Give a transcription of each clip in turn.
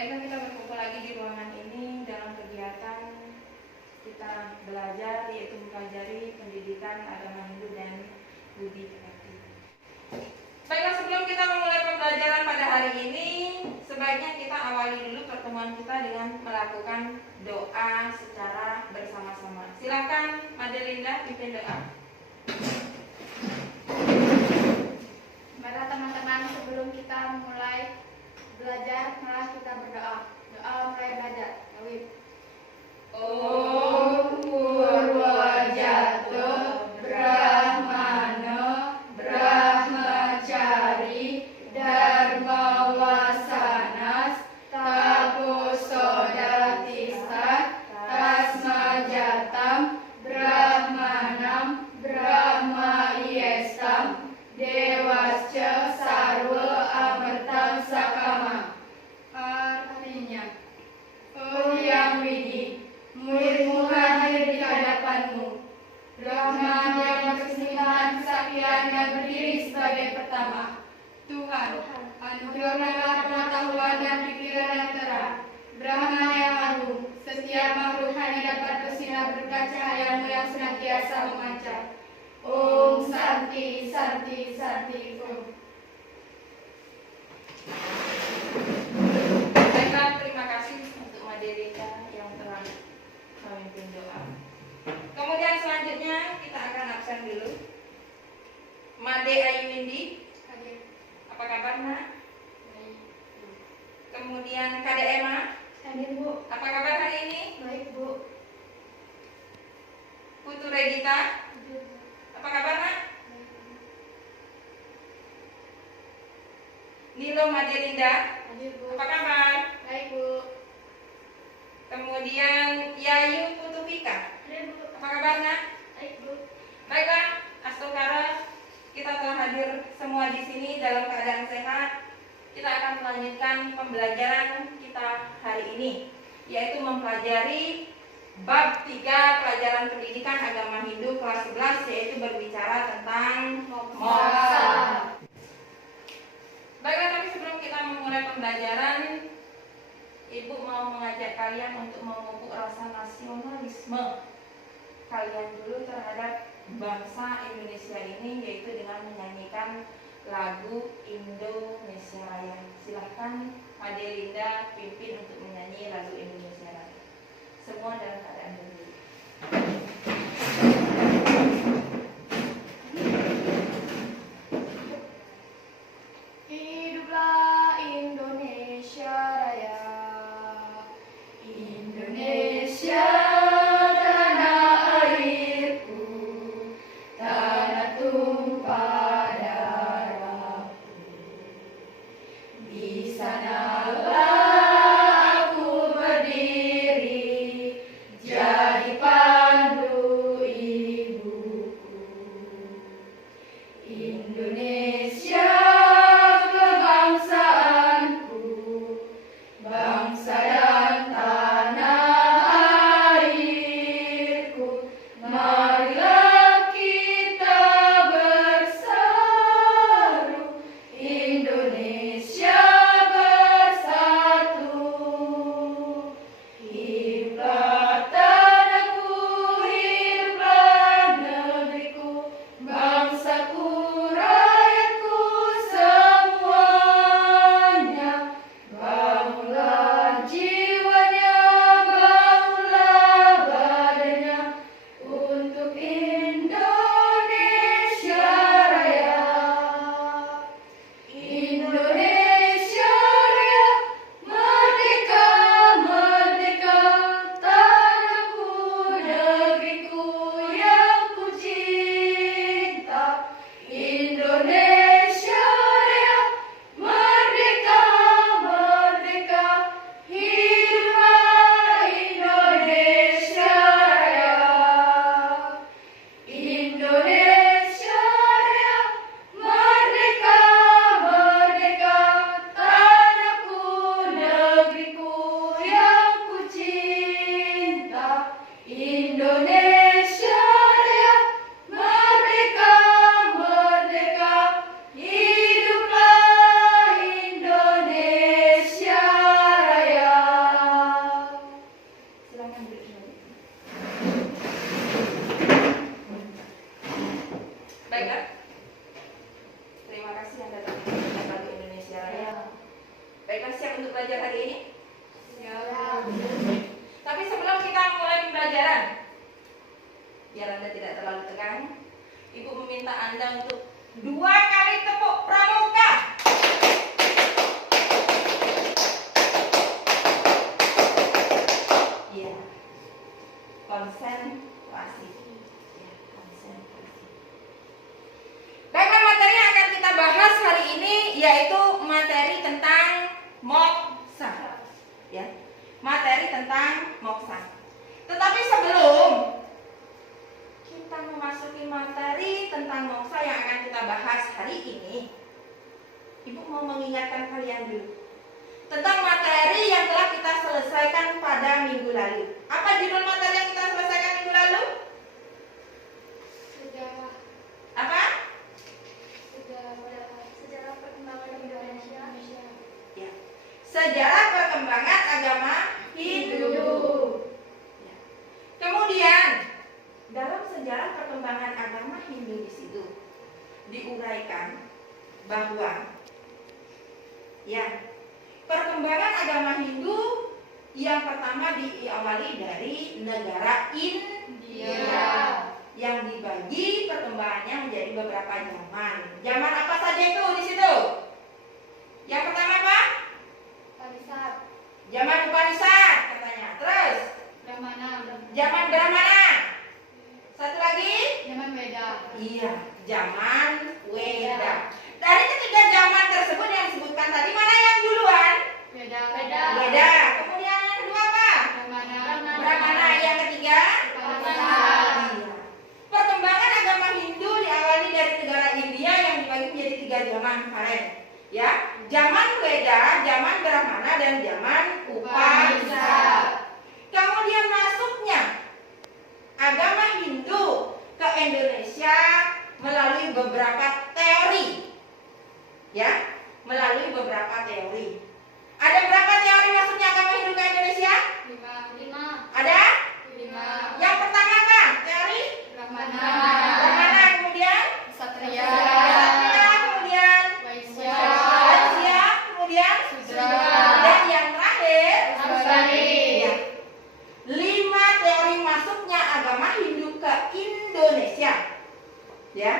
Baiklah, kita berkumpul lagi di ruangan ini dalam kegiatan kita belajar, yaitu mempelajari pendidikan agama Hindu dan budi pekerti. Baiklah, sebelum kita memulai pembelajaran pada hari ini, sebaiknya kita awali dulu pertemuan kita dengan melakukan doa secara bersama-sama. Silakan Madelinda pimpin doa. Mari teman-teman, sebelum kita mulai belajar, malah kita berdoa. Doa mulai belajar. Awib. Om Purwojato Brahmana Brahmacari Dharma Wasanas Taposodatista Tasmajatam Brahmanam Brahma Iestam Dewasca Sarwa Amartam Sakama. Artinya, oh Yang Widi, muridmu hadir di hadapanmu. Brahman yang berkesinambungan kesaktian dan berdiri sebagai pertama. Tuhan, anugerahkanlah pengetahuan dan pikiran yang terang. Brahman yang agung, setiap makhluk hanya dapat bersinar berkat cahayamu yang senantiasa memancar. Om Santi Santi Santi Om. Baiklah, terima kasih untuk Madelinda yang telah memimpin doa. Kemudian selanjutnya kita akan absen dulu. Made Ayu Windy, apa kabar nak? Kemudian Kade Emma, Hadir Bu. apa kabar hari ini? Baik Bu. Putu Regita, Hadir Bu. apa kabar nak? Baik Bu. Nilo Madelinda, Hadir Bu. apa kabar? Baik Bu. Kemudian Yayu Putu Vika, Hadir Bu. apa kabar nak? Baik Bu. Baiklah, Astokara, kita telah hadir semua di sini dalam keadaan sehat. Kita akan melanjutkan pembelajaran kita hari ini, yaitu mempelajari bab 3 pelajaran pendidikan agama Hindu kelas 11, yaitu berbicara tentang moksa. Baiklah, tapi sebelum kita memulai pembelajaran, Ibu mau mengajak kalian untuk memupuk rasa nasionalisme kalian dulu terhadap bangsa Indonesia ini, yaitu dengan menyanyikan lagu Indonesia Raya. Silahkan Madelinda pimpin untuk menyanyi lagu Indonesia Raya. Semua dalam keadaan berdiri. Hiduplah Indonesia Raya. Indonesia tanah airku, tanah tumpah darahku. Di sanalah aku berdiri, jadi pandu untuk belajar hari ini? Ya. Tapi sebelum kita mulai pembelajaran, biar Anda tidak terlalu tegang, Ibu meminta Anda untuk 2 kali tepuk pramuka. Iya. Konsentrasi. Ya, konsentrasi. Baiklah, materi yang akan kita bahas hari ini yaitu materi tentang moksa. Ya. Materi tentang moksa. Tetapi sebelum kita memasuki materi tentang moksa yang akan kita bahas hari ini, Ibu mau mengingatkan kalian dulu tentang materi yang telah kita selesaikan pada minggu lalu. Apa judul materi yang kita selesaikan minggu lalu? Sejarah. Apa? Sejarah perkembangan Indonesia. Ya. Sejarah perkembangan agama Hindu. Ya. Kemudian dalam sejarah perkembangan agama Hindu di situ diuraikan bahwa ya, perkembangan agama Hindu yang pertama diawali dari negara India yang dibagi perkembangannya menjadi beberapa zaman. Zaman apa saja itu di situ? Yang pertama apa? Upanishad. Zaman Upanishad katanya. Terus Brahmana. zaman Brahmana. Satu lagi? Zaman Weda. Iya, zaman Weda. Dari ketiga zaman tersebut yang disebutkan tadi, mana yang duluan? Weda. Weda. Kemudian yang kedua apa? Brahmana. Brahmana. Yang ketiga? Upanishad. Iya. Perkembangan agama Hindu diawali dari negara India yang dibagi menjadi 3 zaman kemarin. Ya, zaman Weda, zaman Brahmana, dan zaman Upanishad. Kemudian masuknya agama Hindu ke Indonesia melalui beberapa teori. Ya, melalui beberapa teori. Ada berapa teori masuknya agama Hindu ke Indonesia? 5. Ada? 5. Yang pertama apa? Teori Brahmana. Brahmana, kemudian Satria. Ksatria, kemudian Waisya. Vaisya, kemudian Sudra. dan yang terakhir Asari. ya, 5 teori masuknya agama Hindu ke Indonesia. Ya,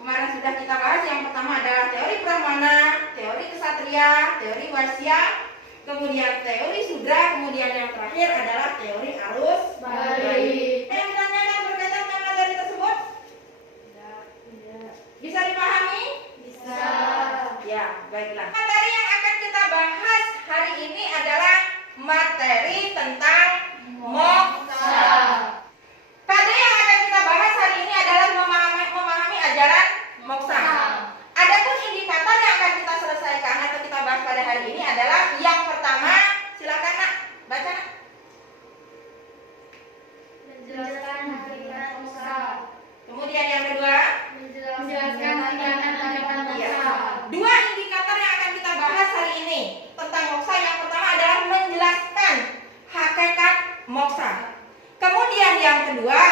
kemarin sudah kita bahas. Yang pertama adalah teori Brahmana, teori Ksatria, teori Waisya, kemudian teori Sudra, kemudian yang terakhir adalah teori arus balik. Yang ditanyakan berkaitan dengan materi tersebut bisa dipahami? Bisa. Ya, baiklah. Materi yang akan kita bahas hari ini adalah materi tentang moksa. Materi yang akan kita bahas hari ini adalah memahami ajaran moksa. Adapun indikator yang akan kita selesaikan atau kita bahas pada hari ini adalah yang pertama, silakan Nak, baca Nak. Menjelaskan hakikat moksa. Kemudian yang kedua, Menjelaskan tindakan-tindakan iya, moksa. 2 indikator yang akan kita bahas hari ini tentang moksa. Yang pertama adalah menjelaskan hakikat moksa. Kemudian yang kedua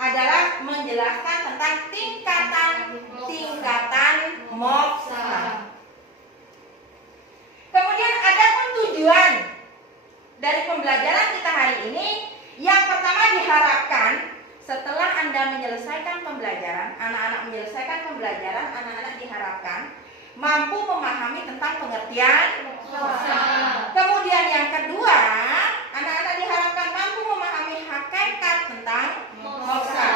adalah menjelaskan tentang tingkatan moksa. Kemudian adapun tujuan dari pembelajaran kita hari ini, yang pertama diharapkan setelah Anda menyelesaikan pembelajaran, anak-anak menyelesaikan pembelajaran, anak-anak diharapkan mampu memahami tentang pengertian moksa. Kemudian yang kedua, anak-anak diharapkan mampu memahami hakikat tentang moksa.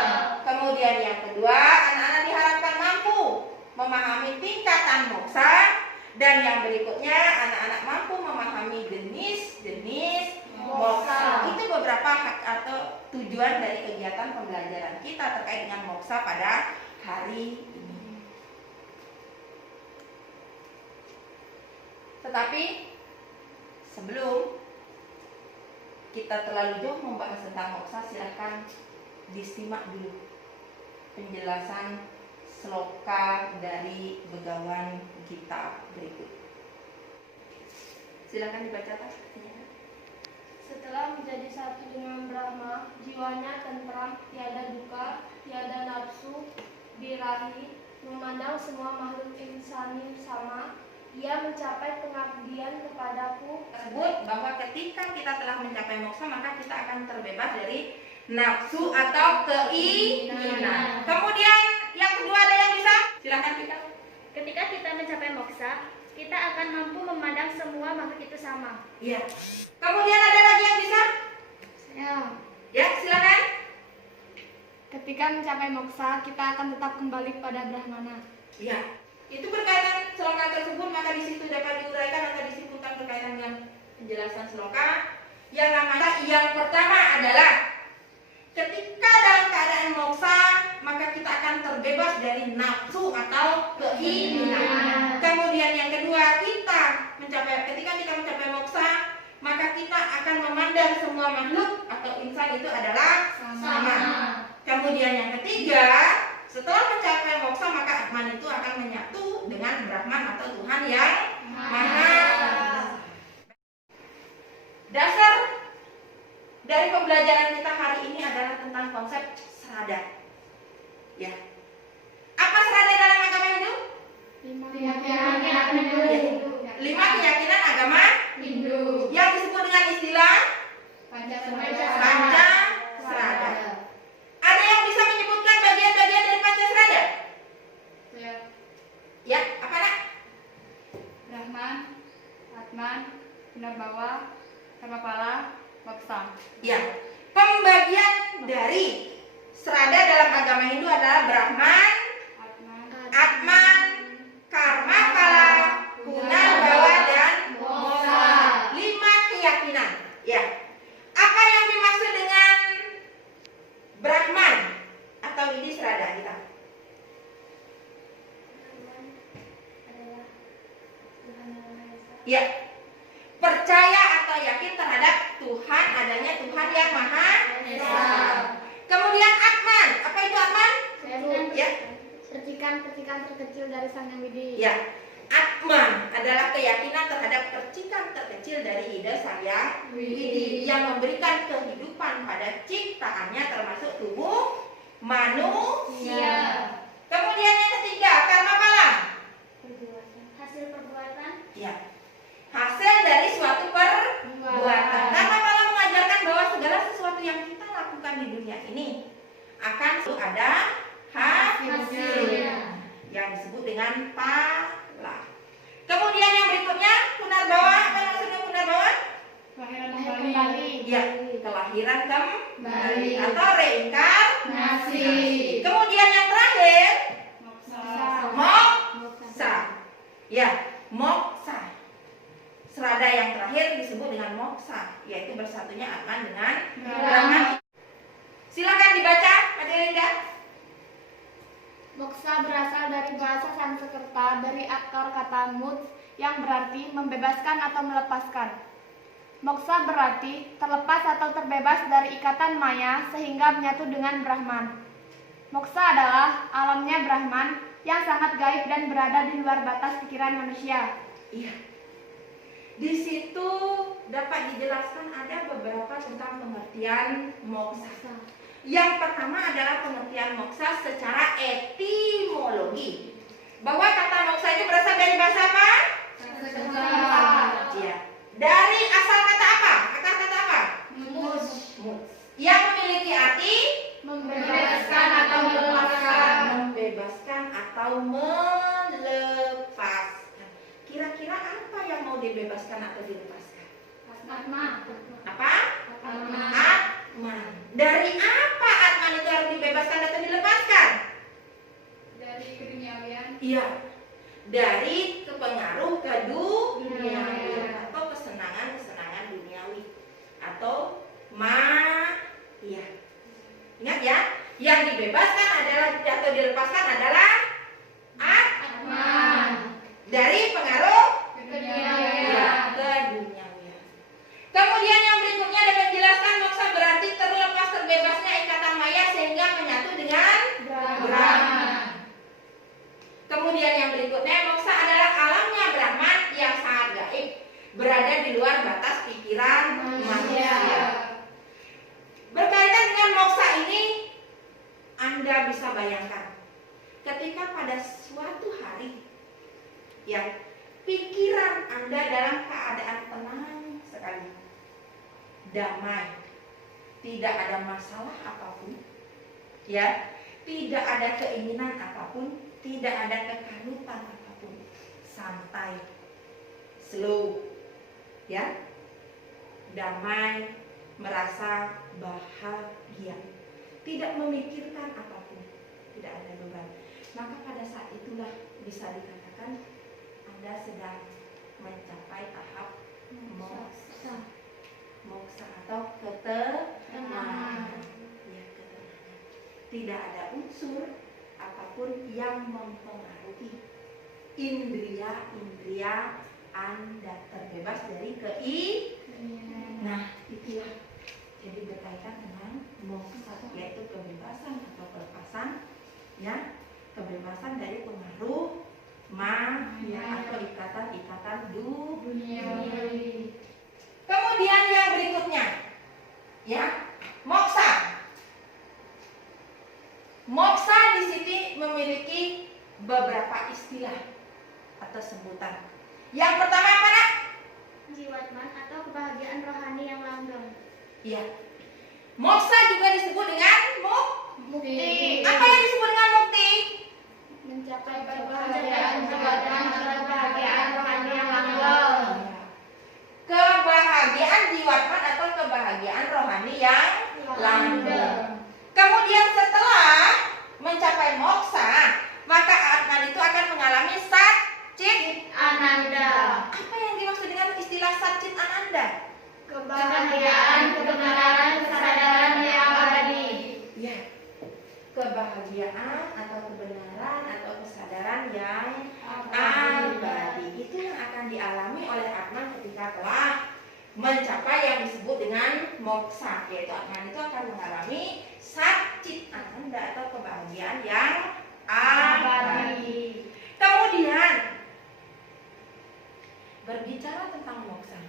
Kemudian yang kedua, anak-anak diharapkan mampu memahami tingkatan moksa. Dan yang berikutnya, anak-anak mampu memahami jenis-jenis moksa. Itu beberapa hak atau tujuan dari kegiatan pembelajaran kita terkait dengan moksa pada hari ini. Tetapi sebelum kita terlalu jauh membahas tentang moksa, silahkan disimak dulu penjelasan sloka dari Begawan Gita berikut. Silakan dibaca Pak. Setelah menjadi satu dengan Brahma, jiwanya tentram, tiada duka, tiada nafsu, birahi, memandang semua makhluk insani sama, ia mencapai pengabdian kepadaku. Tersebut bahwa ketika kita telah mencapai moksa maka kita akan terbebas dari nafsu atau keinginan. Kemudian yang kedua ada yang bisa? Silakan kita. Ketika kita mencapai moksa, kita akan mampu memandang semua makhluk itu sama. Iya. Kemudian ada lagi yang bisa? Ya, silakan. Ketika mencapai moksa, kita akan tetap kembali pada Brahmana. Iya. Itu berkaitan sloka tersebut, maka di situ dapat diuraikan atau disimpulkan berkaitan dengan penjelasan sloka. Yang pertama adalah ketika dalam keadaan moksa, maka kita akan terbebas dari nafsu atau keinginan. Kemudian yang kedua, ketika kita mencapai moksa, maka kita akan memandang semua makhluk atau insan itu adalah sama. Kemudian yang ketiga, setelah mencapai moksa maka Atman itu akan menyatu dengan Brahman atau Tuhan yang Maha. Dasar dari pembelajaran kita hari ini adalah tentang konsep serada. Ya. Apa serada dalam agama Hindu? 5 keyakinan Hindu. 5 keyakinan agama Hindu. yang disebut dengan istilah Pancaserada. Ada yang bisa menyebutkan bagian-bagian dari Pancaserada? Ya, apa nak? Brahman, Atman, Punarbawa, Sarvapala, Moksa. Ya, pembagian dari serada dalam agama Hindu adalah Brahman, Atman, Karmapala, Punarbawa, dan Moksa. 5 keyakinan. Ya. Apa yang dimaksud dengan Brahman atau ini serada kita? Ya. Percaya atau yakin terhadap Tuhan, adanya Tuhan yang Maha Esa. Kemudian Atman. Apa itu Atman? Ya. Percikan-percikan terkecil dari Sang Yang Widi. Ya. Atman adalah keyakinan terhadap percikan terkecil dari ide Sang Yang Widi yang memberikan kehidupan pada ciptaannya termasuk tubuh manusia. Kemudian yang ketiga, Karmapala. Hasil perbuatan. Ya. Hasil dari suatu perbuatan. Karmapala mengajarkan bahwa segala sesuatu yang kita lakukan di dunia ini akan selalu ada hasilnya yang disebut dengan pala. Kemudian yang berikutnya, Punarbawa. Apa maksudnya Punarbawa? Kelahiran kembali. Ya, kelahiran kembali atau reinkarnasi. Kemudian yang terakhir, moksa. Ya, moksa. Serada yang terakhir disebut dengan moksa, yaitu bersatunya Atman dengan Brahman. Silakan dibaca, Adelinda. Moksa berasal dari bahasa Sanskerta dari akar kata moks yang berarti membebaskan atau melepaskan. Moksa berarti terlepas atau terbebas dari ikatan maya sehingga menyatu dengan Brahman. Moksa adalah alamnya Brahman yang sangat gaib dan berada di luar batas pikiran manusia. Iya. Di situ dapat dijelaskan ada beberapa tentang pengertian moksa. Yang pertama adalah pengertian moksa secara etimologi. Bahwa kata moksa itu berasal dari bahasa apa? Iya. Dari asal kata apa? Akar kata apa? Mus. Yang memiliki arti Membebaskan atau melepaskan. membebaskan atau melepaskan. Kira-kira apa yang mau dibebaskan atau dilepaskan? Atma. Apa? Atma. Atman. Dari apa Atman itu harus dibebaskan atau dilepaskan? Dari keduniawian. Iya. Dari pengaruh keduniawian Dunia. atau kesenangan-kesenangan duniawi atau iya. Ingat ya, yang dibebaskan adalah atau dilepaskan adalah Atman. dari pengaruh Keduniawian. keduniawian. Kemudian yang berikutnya dapat dijelaskan moksa berarti terlepas terbebasnya ikatan maya sehingga menyatu dengan Brahman. Kemudian yang berikutnya moksa adalah alamnya Brahman yang sangat gaib, berada di luar batas pikiran manusia. Berkaitan dengan moksa ini, Anda bisa bayangkan ketika pada suatu hari ya pikiran Anda dalam keadaan tenang sekali, damai, tidak ada masalah apapun, ya, tidak ada keinginan apapun, tidak ada kekalutan apapun, santai, slow, ya, damai, merasa bahagia, tidak memikirkan apapun, tidak ada beban. Maka pada saat itulah bisa dikatakan Anda sedang mencapai tahap moksa, moksa atau ketenangan. Ya, ketenangan. Tidak ada unsur apapun yang mempengaruhi indria-indria Anda, terbebas dari Nah, itulah jadi berkaitan dengan moksa, yaitu kebebasan atau kelepasan, ya, kebebasan dari pengaruh maya atau ikatan-ikatan dunia. Kemudian yang berikutnya, ya, moksa. Moksa di sini memiliki beberapa istilah atau sebutan. Yang pertama apa, Nak? Jiwatman atau kebahagiaan rohani yang langgeng. Iya. Moksa juga disebut dengan Mukti. Apa yang disebut dengan mukti? Mencapai kebahagiaan jiwatman atau kebahagiaan rohani yang langgeng. Kebahagiaan jiwatman atau kebahagiaan rohani yang langgeng. Kemudian setelah mencapai moksa, maka Atman itu akan mengalami satchit Ananda. Apa yang dimaksud dengan istilah satchit ananda? Kebahagiaan, kebenaran, kesadaran yang abadi. Ya, kebahagiaan atau kebenaran atau kesadaran yang abadi itu yang akan dialami oleh Atman ketika telah mencapai yang disebut dengan moksa, yaitu Atman itu akan mengalami satchit ananda atau kebahagiaan yang abadi. Kemudian berbicara tentang moksa,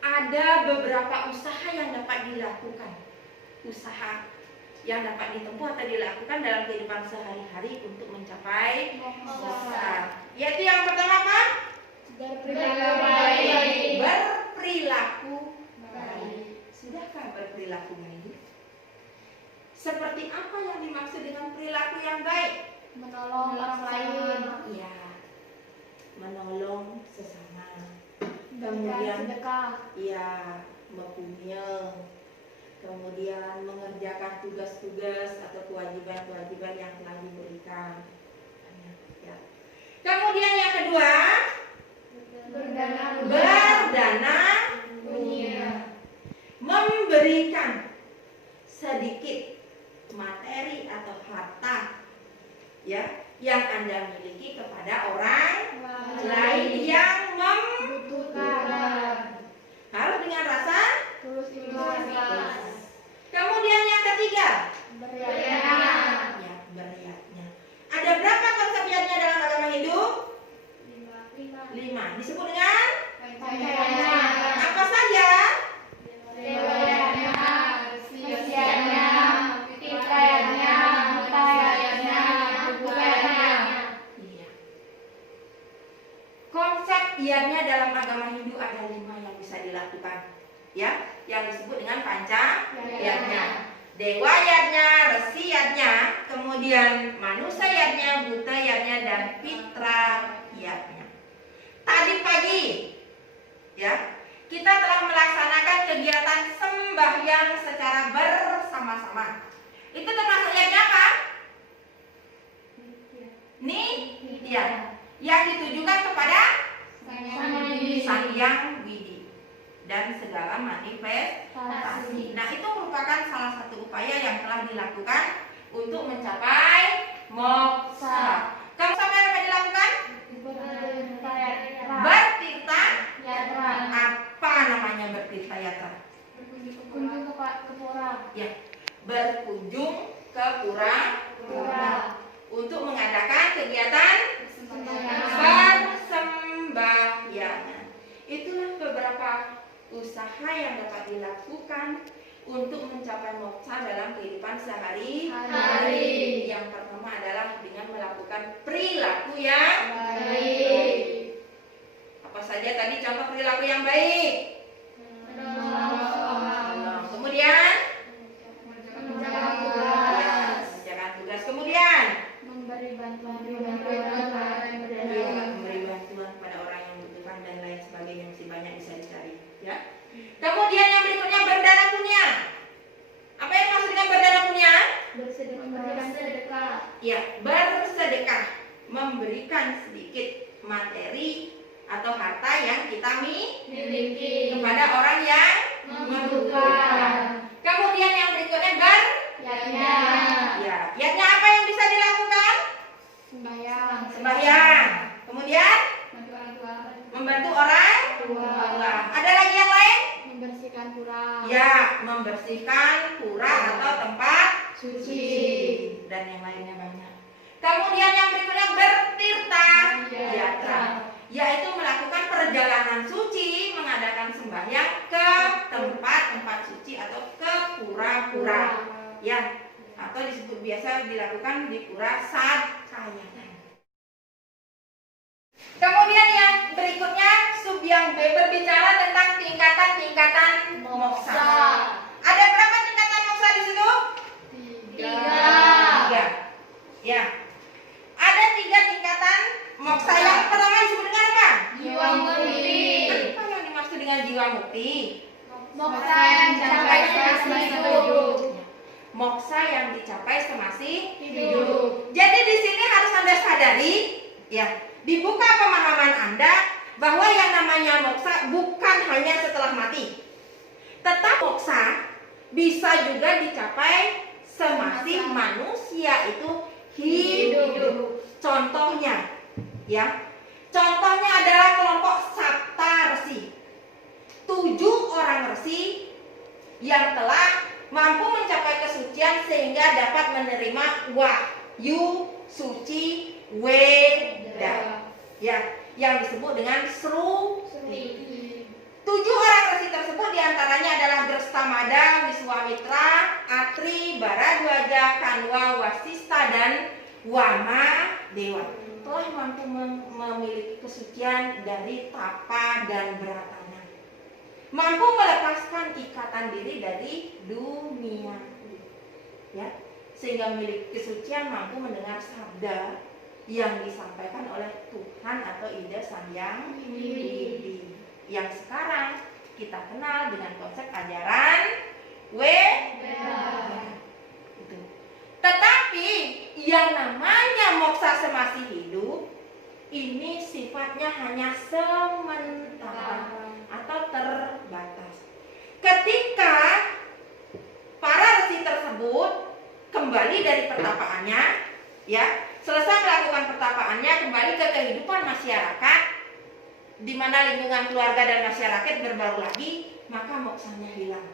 ada beberapa usaha yang dapat dilakukan, usaha yang dapat ditempuh atau dilakukan dalam kehidupan sehari-hari untuk mencapai moksa. Yaitu yang pertama apa? Berperilaku baik. Berperilaku baik. Sudahkah berperilaku baik? Seperti apa yang dimaksud dengan perilaku yang baik? Menolong orang lain. Ya, menolong sesama. Kemudian sedekah. Ya, mempunyai. Kemudian mengerjakan tugas-tugas atau kewajiban-kewajiban yang telah diberikan. Ya. Kemudian yang kedua, berdana dunia, memberikan sedikit materi atau harta, ya, yang Anda miliki kepada orang lain yang membutuhkan. Harus dengan rasa Tulus ikhlas. Kemudian yang ketiga, Beriadah. ya, beriatnya. Ada berapa konsep yatnya dalam agama Hindu? 5. Disebut dengan Pancayatnya. apa saja? Dewayatnya, Sisyatnya, Fitrayatnya, Mutayatnya, Bukayatnya. Iya. Konsep yatnya dalam agama Hindu ada 5 yang bisa dilakukan, ya, yang disebut dengan pancayatnya. Dewa yatnya, resi yatnya, kemudian manusia yatnya, buta yatnya, dan fitra yatnya. Tadi pagi, ya, kita telah melaksanakan kegiatan sembahyang secara bersama-sama. Itu termasuk yatnya apa? Nitya, yang ditujukan kepada Sang Hyang Widi dan segala manifestasi. Nah, itu merupakan salah satu upaya yang telah dilakukan untuk mencapai moksa. Kamu sampai apa dilakukan? Bertirta Yatra. Apa namanya bertirta yatra? Berkunjung ke pura. Ya, berkunjung ke pura untuk mengadakan kegiatan persembahyangan. Itulah beberapa usaha yang dapat dilakukan untuk mencapai moksa dalam kehidupan sehari-hari. Yang pertama adalah dengan melakukan perilaku yang baik. yang baik. Kemudian menjalankan mengerjakan tugas. Kemudian memberi bantuan memberi bantuan pada orang yang membutuhkan dan lain sebagainya, masih banyak bisa dicari. Ya. Kemudian yang berikutnya berdarah punya. Apa yang maksud dengan berdarah punya? bersedekah, Ya, bersedekah, memberikan sedikit materi atau harta yang kita miliki kepada orang yang membutuhkan. Kemudian yang berikutnya yatnya ya, kiatnya apa yang bisa dilakukan? sembahyang, Sembahyang. Kemudian bantu orang tua, membantu orang tua, tua. Ada lagi yang lain? membersihkan pura, Ya, membersihkan pura atau tempat suci, dan yang lainnya banyak. Kemudian yang berikutnya bertirta yatra, yaitu melakukan perjalanan suci, mengadakan sembahyang ke tempat-tempat suci atau ke pura-pura, ya, atau disebut biasa dilakukan di pura Sadkayatan. Kemudian yang berikutnya sub yang B berbicara tentang tingkatan-tingkatan moksa. Ada berapa tingkatan moksa di situ? Tiga. Ya. Ada 3 tingkatan moksa. Yang pertama disebut dengan apa? jiwa mukti, Apa yang dimaksud dengan jiwa mukti? moksa yang dicapai semasa hidup, Moksa yang dicapai semasih hidup. Jadi di sini harus Anda sadari, ya, dibuka pemahaman Anda bahwa yang namanya moksa bukan hanya setelah mati. Tetap moksa bisa juga dicapai semasih manusia itu hidup. Contohnya, ya, contohnya adalah kelompok Saptarsi. 7 orang resi yang telah mampu mencapai kesucian sehingga dapat menerima wahyu suci Weda, ya, yang disebut dengan Sruti. 7 orang resi tersebut diantaranya adalah Drestamada, Wiswamitra, Atri, Baradwaja, Kanwa, Wasista, dan Wama Dewa. Telah mampu memiliki kesucian dari tapa dan beratana, mampu melepaskan ikatan diri dari dunia, ya, sehingga memiliki kesucian, mampu mendengar sabda yang disampaikan oleh Tuhan atau Ida Sang Yang Widi, yang sekarang kita kenal dengan konsep ajaran Weda. Itu. Tetapi yang namanya moksa semasih hidup ini sifatnya hanya sementara atau terbatas. Ketika para resi tersebut kembali dari pertapaannya, ya, selesai melakukan pertapaannya, kembali ke kehidupan masyarakat, di mana lingkungan keluarga dan masyarakat berbaru lagi, maka moksanya hilang.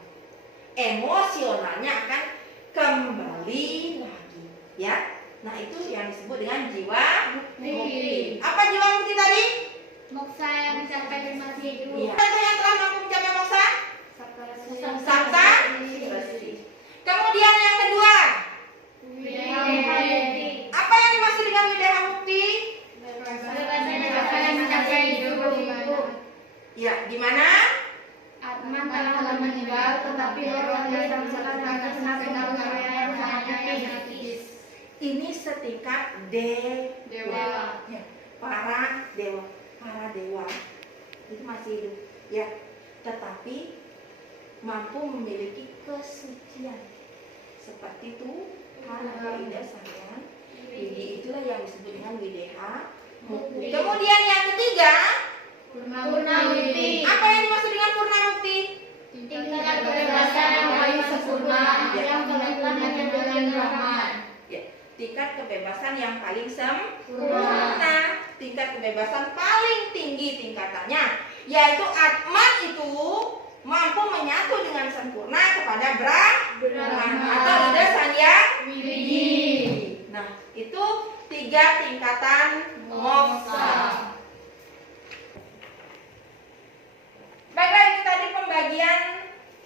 Emosionalnya akan kembali lagi, ya. Nah, itu yang disebut dengan jiwa mukti. Apa jiwa mukti tadi? Moksa yang dicapai semasa hidup. Iya. Contoh yang telah mampu mencapai moksa? Sabta resi. Kemudian yang kedua, apa yang dimaksud dengan wideha mukti? Ya, di mana? Atman telah meninggal, tetapi roh yang bersangkutan masih yang hanya Ini setingkat dewa. Ya, para dewa itu masih hidup, ya, tetapi mampu memiliki kesucian seperti Tuhan atau Ida Sang Yang Widi. Itulah yang disebut dengan wideha mukti. Kemudian yang ketiga, Purnamukti. apa yang dimaksud dengan purnamukti? Tingkat kebebasan yang paling sempurna yang dilakukan dengan Rahman. Ya, tingkat kebebasan yang paling sempurna, tingkat kebebasan paling tinggi tingkatannya, yaitu Atman itu mampu menyatu dengan sempurna kepada Brahman atau Ida Sang Yang Widi. Nah, itu 3 tingkatan moksa. Baiklah, itu tadi pembagian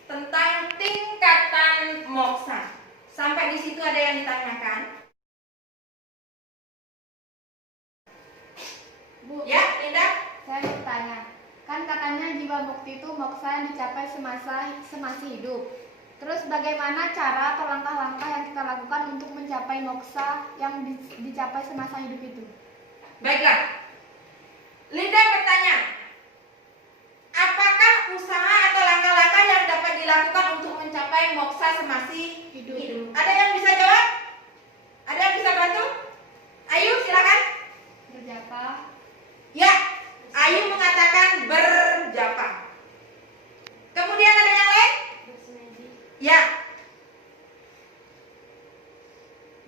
tentang tingkatan moksa. Sampai di situ ada yang ditanyakan? Bu, Ya, Linda? saya mau tanya. Kan katanya jiwa Jiwa mukti itu moksa yang dicapai semasa hidup. Terus bagaimana cara atau langkah-langkah yang kita lakukan untuk mencapai moksa yang dicapai semasa hidup itu? Baiklah, Linda bertanya, apakah usaha atau langkah-langkah yang dapat dilakukan untuk mencapai moksa semasa hidup? Ada yang bisa jawab? Ada yang bisa bantu? Ayu, silakan. Berjapa. Ya, Ayu mengatakan berjapa. Kemudian ada yang lain? Bersemedi. Ya.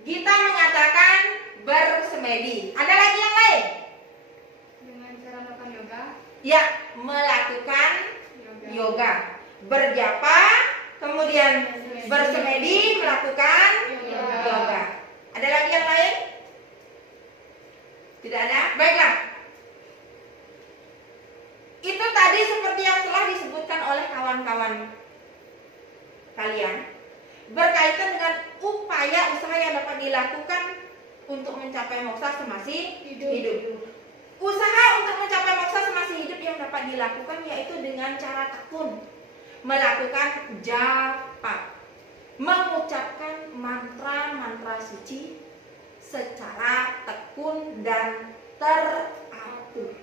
Gita mengatakan bersemedi. Ada lagi yang lain? Dengan cara melakukan yoga. Ya, melakukan yoga. Berjapa, kemudian bersemedi, melakukan yoga. Ada lagi yang lain? Tidak ada? Baiklah. Itu tadi seperti yang telah disebutkan oleh kawan-kawan kalian, berkaitan dengan upaya usaha yang dapat dilakukan untuk mencapai moksa semasa hidup. Usaha untuk mencapai moksa semasa hidup yang dapat dilakukan yaitu dengan cara tekun, melakukan japa, mengucapkan mantra-mantra suci secara tekun dan teratur.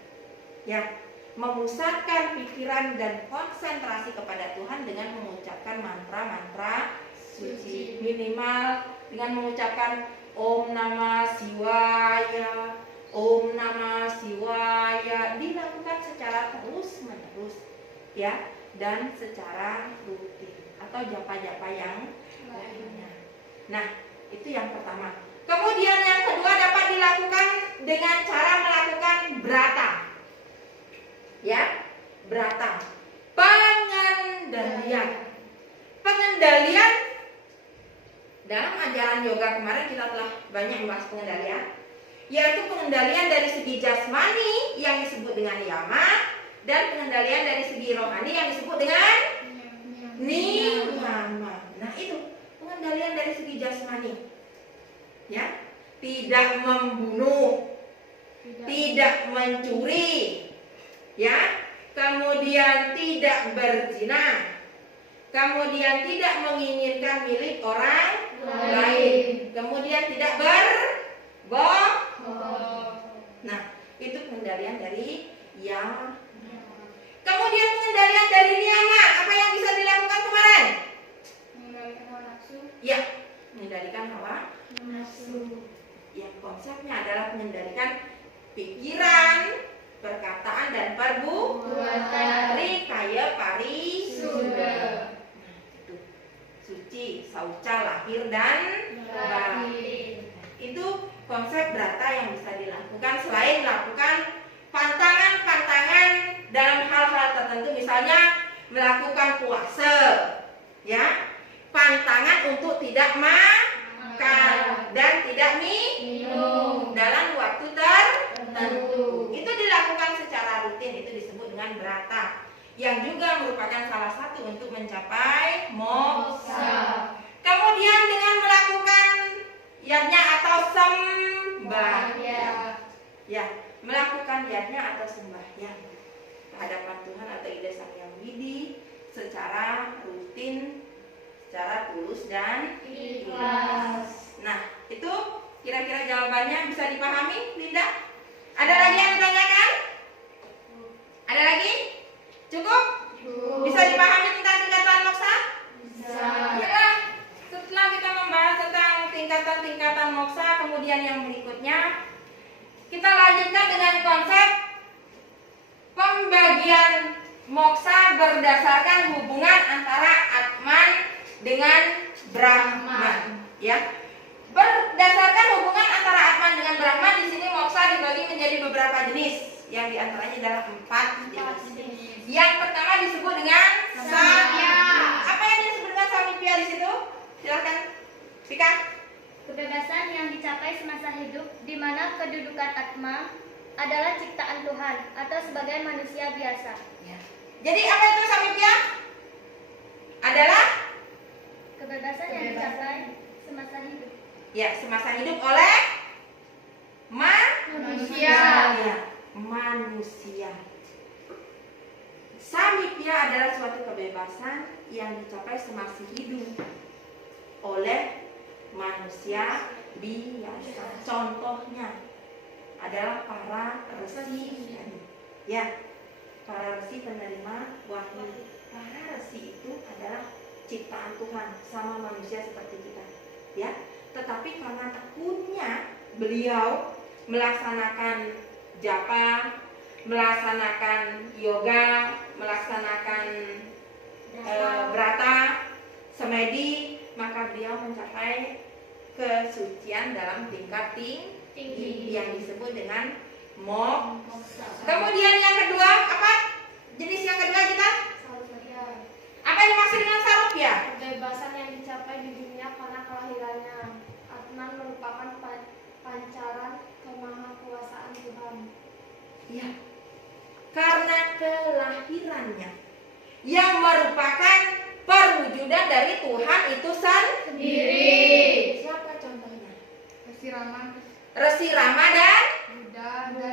Ya, memusatkan pikiran dan konsentrasi kepada Tuhan dengan mengucapkan mantra-mantra suci, minimal dengan mengucapkan Om Namah Shivaya, Om Namah Shivaya, dilakukan secara terus-menerus ya, dan secara rutin atau japa-japa yang lainnya. Nah, itu yang pertama. Kemudian yang kedua dapat dilakukan dengan cara melakukan brata. Ya, brata. Pengendalian. Pengendalian dalam ajaran yoga kemarin kita telah banyak membahas pengendalian, yaitu pengendalian dari segi jasmani yang disebut dengan yama dan pengendalian dari segi rohani yang disebut dengan niyama. Nah, itu pengendalian dari segi jasmani. Ya, tidak membunuh, tidak mencuri, ya, kemudian tidak berzina, kemudian tidak menginginkan milik orang lain, kemudian tidak berbohong. Nah, itu pengendalian dari yang. Kemudian pengendalian dari niyama, apa yang bisa dilakukan kemarin? Mengendalikan hawa nafsu. Ya, mengendalikan hawa Nafsu. yang konsepnya adalah mengendalikan pikiran, perkataan dan perbuatan. Rikaya pari Sudah. Nah, itu suci, sauca, lahir dan batin. Itu konsep brata yang bisa dilakukan selain melakukan pantangan-pantangan dalam hal-hal tertentu, misalnya melakukan puasa, ya, pantangan untuk tidak makan dan tidak minum dalam waktu tertentu. Itu dilakukan secara rutin, itu disebut dengan brata, yang juga merupakan salah satu untuk mencapai moksa. Kemudian dengan melakukan yajna atau sembahyang, ya, melakukan yajna atau sembahyang kehadapan Tuhan atau Ida Sang Hyang Widi secara rutin, secara tulus dan ikhlas. Nah, itu kira-kira jawabannya bisa dipahami, Linda? Ada lagi yang ditanyakan? Ada lagi? Cukup? Bisa dipahami tentang tingkatan moksa? Bisa. Ya, setelah kita membahas tentang tingkatan-tingkatan moksa, kemudian yang berikutnya kita lanjutkan dengan konsep pembagian moksa berdasarkan hubungan antara Atman dengan Brahman. Ya, berdasarkan hubungan antara Atman dengan Brahman, di sini moksa dibagi menjadi beberapa jenis, yang diantaranya adalah 4 jenis. Yang pertama disebut dengan samipya. Apa yang disebut dengan samipya di situ? Silakan, Vika. Kebebasan yang dicapai semasa hidup, di mana kedudukan Atma adalah ciptaan Tuhan atau sebagai manusia biasa. Ya. Jadi apa itu samipya? Adalah Kebebasan yang dicapai semasa hidup. ya, semasa hidup oleh manusia. Ya, manusia. Samipya adalah suatu kebebasan yang dicapai semasih hidup oleh manusia biasa. Contohnya adalah para resi, ya, para resi penerima wahyu. Para resi itu adalah ciptaan Tuhan, sama manusia seperti kita, ya. Tetapi karena tekunnya beliau melaksanakan japa, melaksanakan yoga, melaksanakan brata, semedi, maka beliau mencapai kesucian dalam tingkat tinggi yang disebut dengan moksa. Kemudian yang kedua, apa? Jenis yang kedua kita? Salopya. Apa yang dimaksud dengan salopya? Kebebasan yang dicapai di dunia karena kelahirannya. Atman merupakan pancaran kemahakuasaan Tuhan. Ya, karena kelahirannya yang merupakan perwujudan dari Tuhan itu sendiri. Siapa contohnya? Resi Rama dan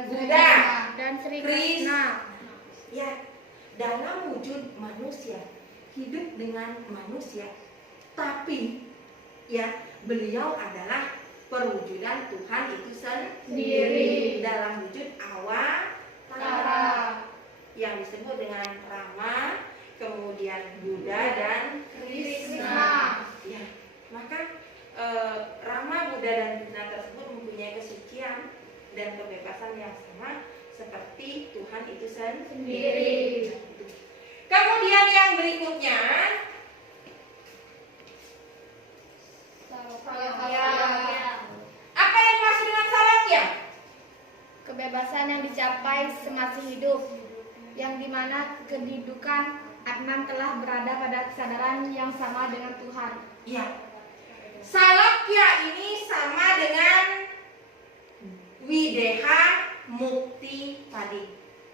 Buddha dan Sri Krishna. Ya, dalam wujud manusia, hidup dengan manusia, tapi ya beliau adalah perwujudan Tuhan itu sendiri dalam wujud awatara yang disebut dengan Rama, kemudian Buddha dan Krishna. Ya, maka Rama, Buddha dan Krishna tersebut mempunyai kesucian dan kebebasan yang sama seperti Tuhan itu sendiri. Kemudian yang berikutnya, apa yang dimaksud dengan salopya? Kebebasan yang dicapai semasih hidup, yang dimana kedudukan Atman telah berada pada kesadaran yang sama dengan Tuhan. Ya, salopya ini sama dengan wideha mukti tadi,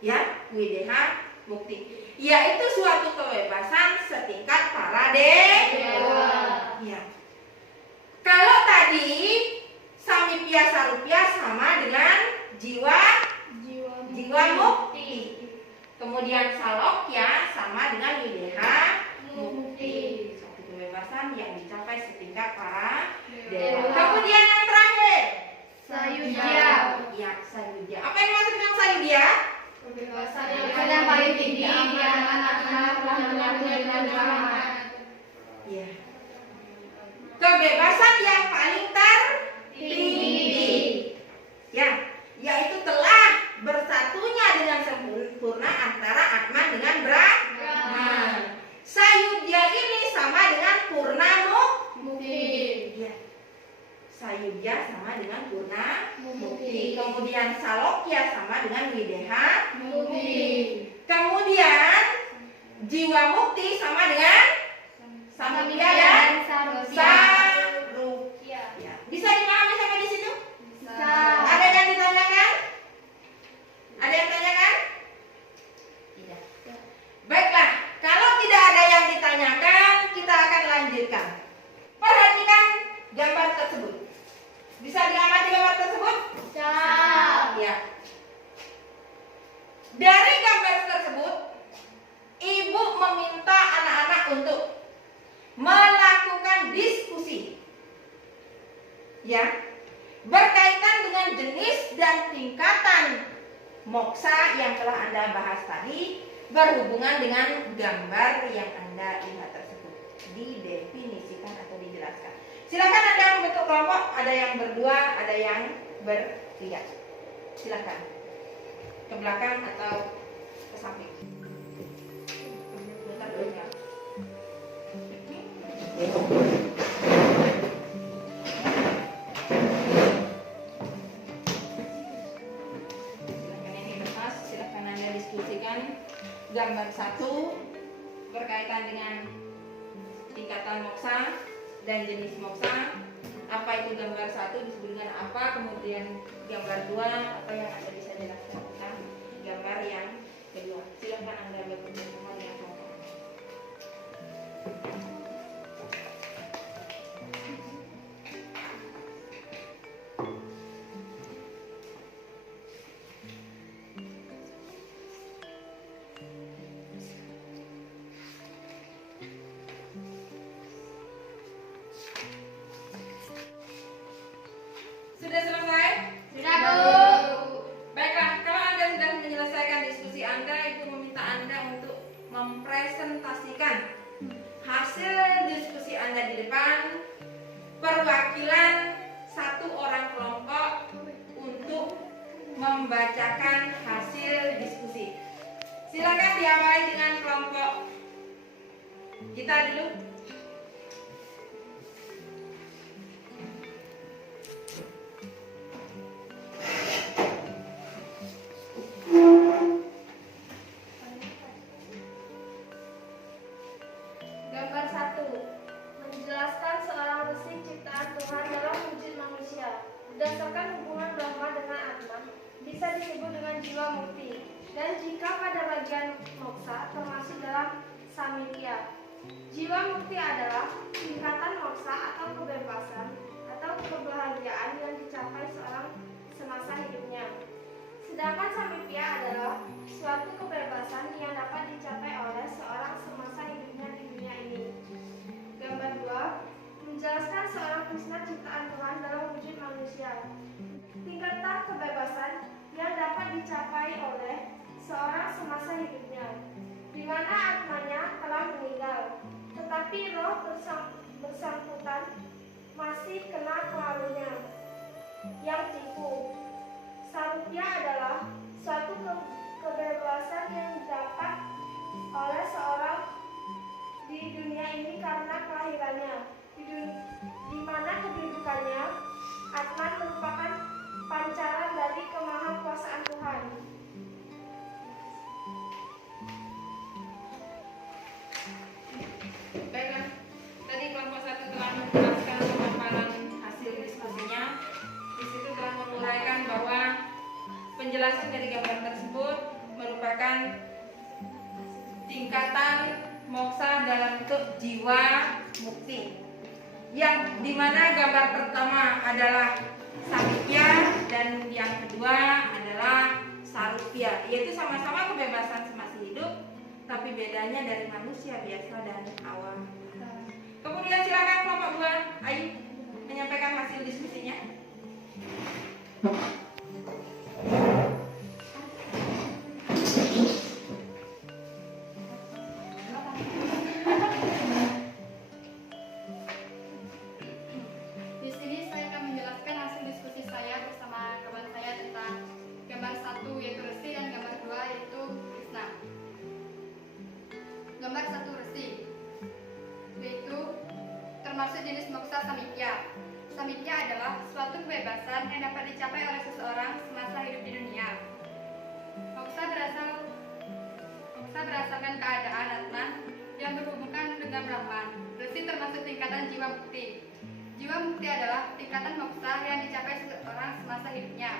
ya, wideha mukti, yaitu suatu kebebasan setingkat para dewa. Ya. Kalau tadi samipya sarupya sama dengan jiwa mukti. Kemudian salokya sama dengan wideha mukti, suatu kebebasan yang dicapai setingkat para dewa. Kemudian yang terakhir, Sayudya. Ya, sayudya. Apa yang dimaksud dengan sayudya? Kebebasan yang paling tinggi yang anak-anak telah melakukan dengan selamat. Ya. Kebebasan yang paling tertinggi, ya, yaitu telah bersatunya dengan sempurna antara Atman dengan Brahman. Sayudya ini sama dengan purna mukti. Ya. Sayudya sama dengan purna mukti. Kemudian salokya sama dengan wideha mukti. Kemudian jiwa mukti sama dengan samipya dan sarupya. Ya. Bisa dipahami sampai di situ? Ada yang ditanyakan? Ada yang tanyakan? Tidak. Baiklah, kalau tidak ada yang ditanyakan, kita akan lanjutkan. Perhatikan gambar tersebut. Bisa diamati gambar tersebut? Ya. Dari gambar tersebut, ibu meminta anak-anak untuk melakukan diskusi, ya, berkaitan dengan jenis dan tingkatan moksa yang telah Anda bahas tadi, berhubungan dengan gambar yang Anda lihat tersebut. Didefinisikan atau dijelaskan. Silakan Anda membentuk kelompok, ada yang berdua, ada yang bertiga. Silakan ke belakang atau ke samping. Bentar dulu ya. Silakan yang dibahas, silakan Anda diskusikan gambar 1 berkaitan dengan tingkatan moksa dan jenis moksa. Apa itu gambar 1 disebut dengan apa, kemudian gambar 2 apa yang Anda bisa jelaskan tentang gambar yang kedua. Silakan Anda bersama dengan kelompok. diskusi Anda, Ibu meminta Anda untuk mempresentasikan hasil diskusi Anda di depan perwakilan satu orang kelompok untuk membacakan hasil diskusi. Silakan diawali dengan kelompok kita dulu. Gambar 1. Menjelaskan seorang besi ciptaan Tuhan dalam wujud manusia. Berdasarkan hubungan Brahma dengan Atman, bisa disebut dengan jiwa mukti. Dan jika pada bagian moksa termasuk dalam samidya. Jiwa mukti adalah tingkatan moksa atau kebebasan atau kebahagiaan yang dicapai seorang semasa hidupnya. Sedangkan samidya adalah suatu kebebasan yang dapat dicapai oleh seorang semasa hidupnya di dunia ini. Gambar 2. Menjelaskan seorang Krishna ciptaan Tuhan dalam wujud manusia. Tingkatan kebebasan yang dapat dicapai oleh seorang semasa hidupnya, di mana atmanya telah meninggal, tetapi roh bersangkutan masih kena pengaruhnya yang tipu. Sarupya adalah suatu kebebasan yang didapat oleh seorang di dunia ini karena kelahirannya, di mana kedudukannya Atman merupakan pancaran dari kemahakuasaan Tuhan. Baiklah, tadi kelompok 1 telah menjelaskan pemaparan hasil diskusinya. Di situ telah menguraikan bahwa penjelasan dari gambar tersebut merupakan tingkatan moksa dalam bentuk jiwa mukti, yang dimana gambar pertama adalah samidya dan yang kedua adalah sarupya, yaitu sama-sama kebebasan semasa hidup, tapi bedanya dari manusia biasa dan awam. Kemudian silakan kelompok 2, Ayu menyampaikan hasil diskusinya. Di sini saya akan menjelaskan hasil diskusi saya bersama kawan saya tentang gambar 1 yaitu resi dan gambar 2 yaitu Krishna. Gambar 1 resi yaitu termasuk jenis moksa samidya. Samidya adalah suatu kebebasan yang dapat dicapai oleh seseorang semasa hidup di dunia. Moksa berdasarkan keadaan Atman yang berhubungan dengan Brahman. Resi termasuk tingkatan jiwa mukti. Jiwa mukti adalah tingkatan moksa yang dicapai seseorang semasa hidupnya.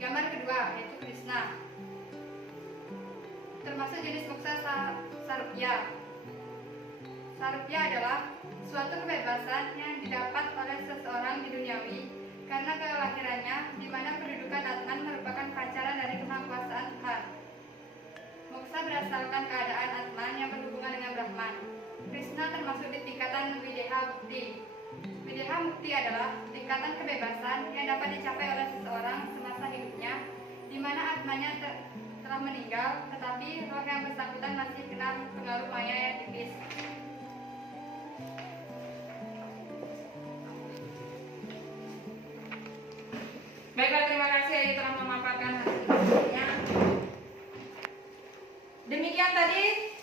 Gambar kedua yaitu Krishna. Termasuk jenis moksa sarupya. Sarupya adalah suatu kebebasan yang didapat oleh seseorang di duniawi karena kelahirannya, di mana kedudukan Atman merupakan pancaran dari kemahakuasaan Tuhan. Moksa berdasarkan keadaan Atman yang berhubungan dengan Brahman. Krishna termasuk di tingkatan Videha Mukti. Videha Mukti adalah tingkatan kebebasan yang dapat dicapai oleh seseorang semasa hidupnya, di mana Atmanya telah meninggal, tetapi roh yang bersangkutan masih kena pengaruh maya yang tipis. Baiklah, terima kasih Ayu telah memaparkan hasil diskusinya. Demikian tadi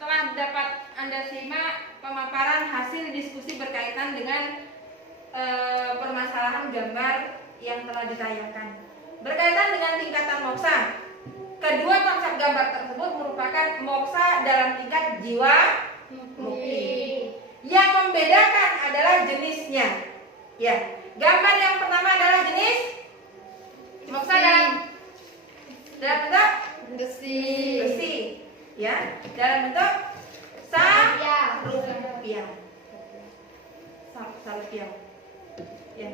telah dapat Anda simak pemaparan hasil diskusi berkaitan dengan permasalahan gambar yang telah ditayangkan berkaitan dengan tingkatan moksa. Kedua konsep gambar tersebut merupakan moksa dalam tingkat jiwa mukti. Yang membedakan adalah jenisnya. Ya, gambar yang pertama adalah jenis moksa dalam bentuk besi, ya, dalam bentuk sarupya. Sarupya. Ya.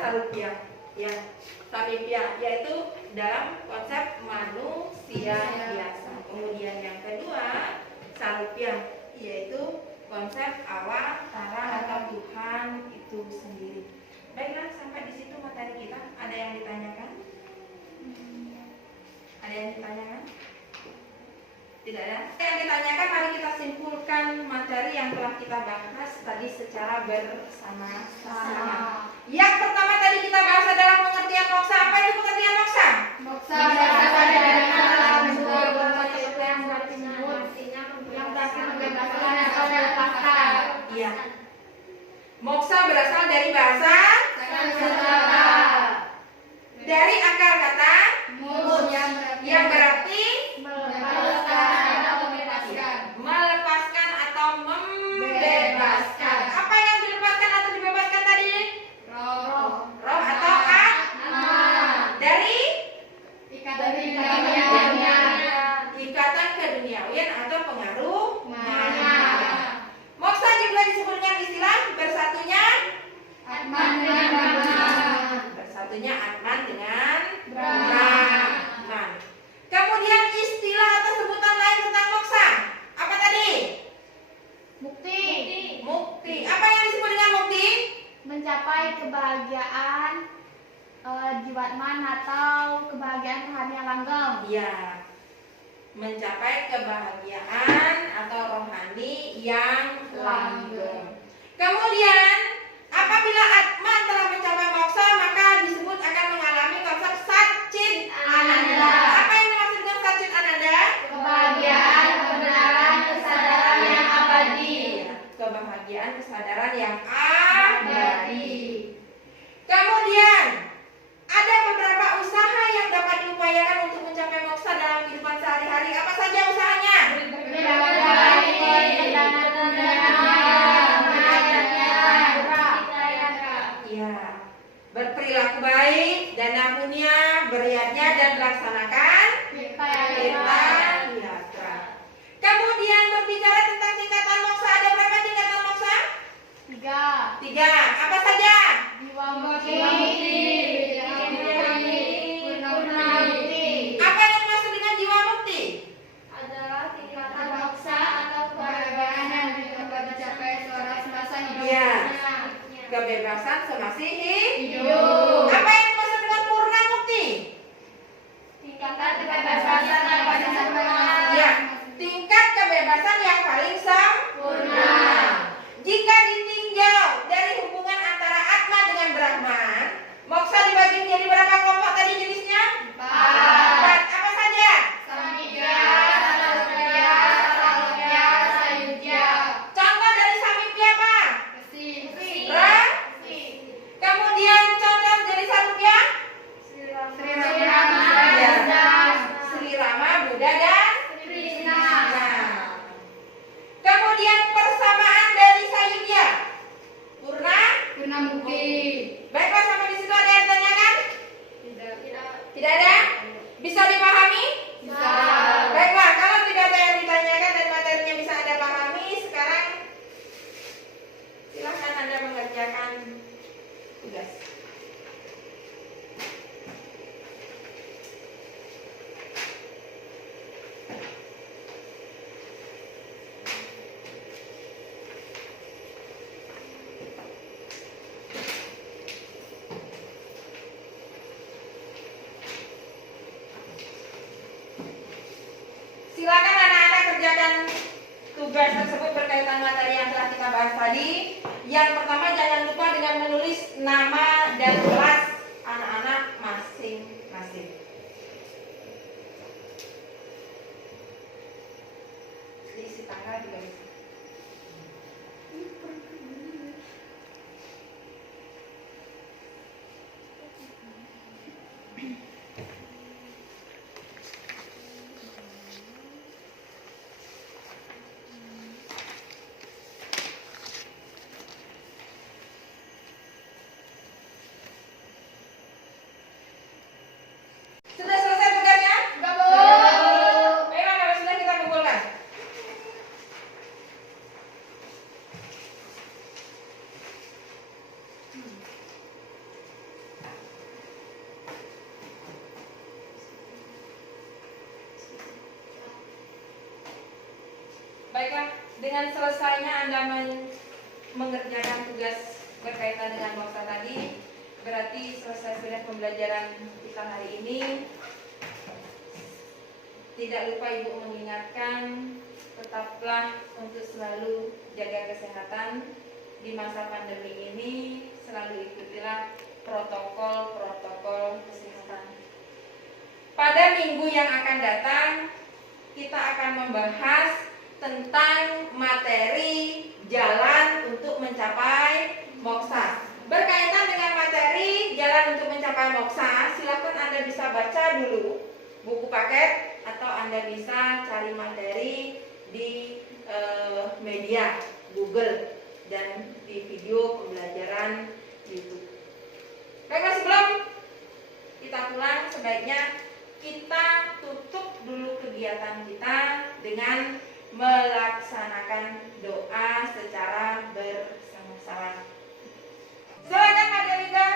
Sarupya. Ya. Samidya, yaitu dalam konsep manusia biasa. Kemudian yang kedua, sarupya, yaitu konsep awatara atau Tuhan itu sendiri. Baiklah, sampai di situ materi kita. Ada yang ditanyakan? yang ditanyakan? Tidak ada. Yang ditanyakan, mari kita simpulkan materi yang telah kita bahas tadi secara bersama-sama. Yang pertama tadi kita bahas adalah pengertian moksa. Apa itu pengertian moksa? Moksa berasal dari kata bentuk berbentuk yang berarti membebaskan atau melepaskan. Iya. Moksa berasal dari bahasa Sanskerta. dari akar kata Mut yang berarti melepaskan atau membebaskan. melepaskan atau membebaskan. Apa yang dilepaskan atau dibebaskan tadi? Roh. Roh atau Atma. dari Ikatan keduniawian. ikatan keduniawian atau pengaruh Maya. Moksa juga disebut dengan istilah bersatunya Atman dengan Brahman. bersatunya Atman dengan Brahman. Brahman. Kemudian istilah atau sebutan lain tentang moksa. Apa tadi? Mukti. Mukti. Apa yang disebut dengan mukti? Mencapai kebahagiaan jiwatman atau kebahagiaan rohani yang langgeng. Iya. Mencapai kebahagiaan atau rohani yang langgeng. Kemudian, apabila Atman telah mencapai moksa, maka disebut akan mengalami konsep Satchit Ananda. Apa yang dimaksud dengan Satchit Ananda? Kebahagiaan, kebenaran, kesadaran yang abadi. Iya, kebahagiaan kesadaran yang abadi. Kemudian, ada beberapa usaha yang dapat diupayakan untuk mencapai moksa dalam kehidupan sehari-hari. Apa saja usahanya? Iya, berperilaku baik, dana punya, beryatnya dan melaksanakan Tirta Yatra. Kemudian berbicara tentang tingkatan moksa, ada berapa tingkatan moksa? 3. Apa saja? Apa yang dimaksud dengan jiwa mukti? Adalah tingkatan moksa atau kebahagiaan yang dapat dicapai seorang semasa hidup. Iya. Kebebasan semasih Hidup. Apa yang dimaksud dengan purna mukti? Tingkatan kebebasan yang paling sempurna. Ya, tingkat kebebasan yang paling sempurna. Jika ditinjau dari hubungan antara Atma dengan Brahman, moksa dibagi menjadi berapa kelompok tadi jenisnya? 4. Apa saja? Contoh dari samipya apa? Kemudian contoh dari samipya? Sri Rama, Buddha dan Krishna. Kemudian persamaan dari sayudya? Purna? Baiklah, sampai di situ ada yang tanyakan? Tidak ada? Bisa dipahami? Baiklah, kalau tidak ada yang ditanyakan dan materinya bisa Anda pahami, sekarang silahkan Anda mengerjakan tugas. Silakan anak-anak kerjakan tugas tersebut berkaitan materi yang telah kita bahas tadi. Yang pertama, jangan lupa dengan menulis nama dan kelas anak-anak masing-masing. Diisi tanggal juga bisa. Sudah selesai tugasnya? Baiklah, kalau sudah kita kumpulkan. Baiklah, dengan selesainya Anda mengerjakan tugas berkaitan dengan moksa tadi, berarti selesai sudah pembelajaran kita hari ini. Tidak lupa Ibu mengingatkan, tetaplah untuk selalu jaga kesehatan di masa pandemi ini. Selalu ikutilah protokol kesehatan. Pada minggu yang akan datang, kita akan membahas tentang materi jalan untuk mencapai moksa. Berkaitan dengan materi jalan untuk mencapai moksa, silakan Anda bisa baca dulu buku paket atau Anda bisa cari materi di media Google dan di video pembelajaran YouTube. Baiklah, sebelum kita pulang, sebaiknya kita tutup dulu kegiatan kita dengan melaksanakan doa secara bersama-sama. Silakan Maria Linda.